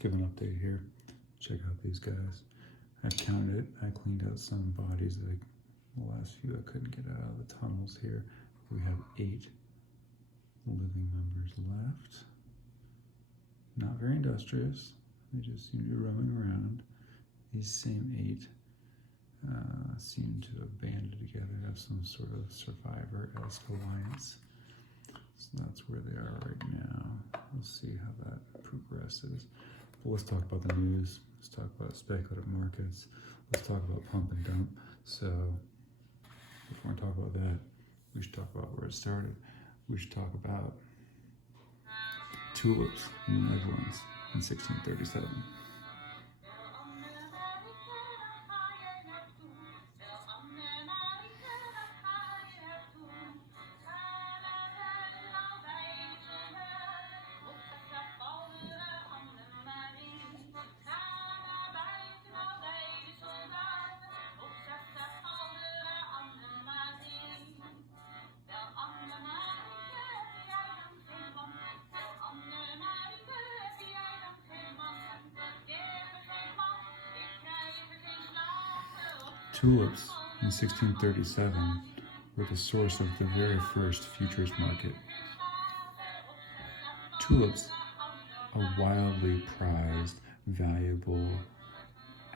give an update here. Check out these guys. I've counted it. I cleaned out some bodies that the last few I couldn't get out of the tunnels here. We have 8 living members left. Not very industrious. They just seem to be roaming around. These same 8 seem to have banded together, have some sort of survivor-esque alliance. So that's where they are right now. We'll see how that progresses. But let's talk about the news. Let's talk about speculative markets. Let's talk about pump and dump. So before we talk about that, we should talk about where it started. We should talk about tulips in the Netherlands in 1637. Tulips in 1637 were the source of the very first futures market. Tulips, a wildly prized, valuable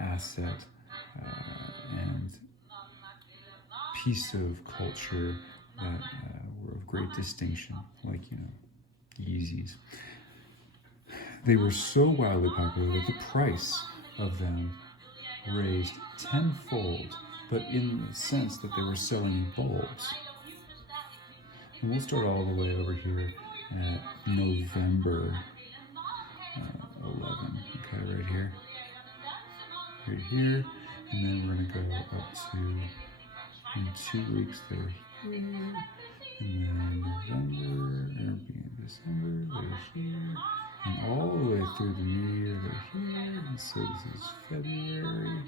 asset and piece of culture that were of great distinction, like, Yeezys. They were so wildly popular that the price of them raised tenfold, but in the sense that they were selling bulbs. And we'll start all the way over here at November 11, okay, right here, and then we're going to go up to, in 2 weeks, they're here, and then November, Airbnb December, they're here, and all the way through the new year, they're here, and so this is February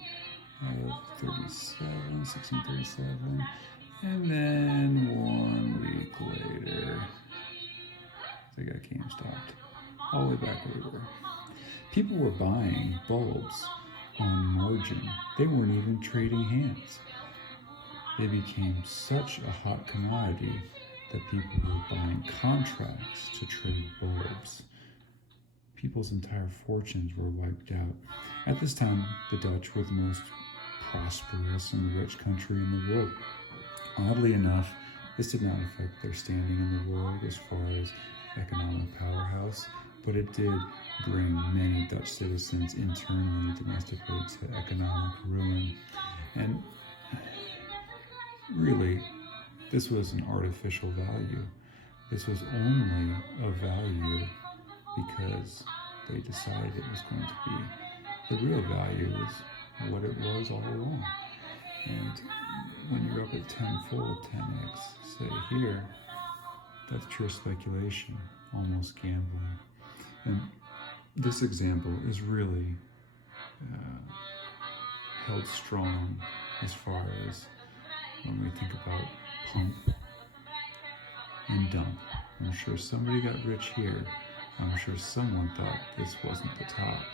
of 1637, and then 1 week later, they got game stopped, all the way back where we were. People were buying bulbs on margin. They weren't even trading hands. They became such a hot commodity that people were buying contracts to trade bulbs. People's entire fortunes were wiped out. At this time, the Dutch were the most prosperous and rich country in the world. Oddly enough, this did not affect their standing in the world as far as economic powerhouse, but it did bring many Dutch citizens internally, domestically, to economic ruin. And really, this was an artificial value. This was only of value because they decided it was going to be. The real value was what it was all along. And when you're up at tenfold, 10x, say here, that's pure speculation, almost gambling. And this example is really held strong as far as when we think about pump and dump. I'm sure somebody got rich here. I'm sure someone thought this wasn't the top.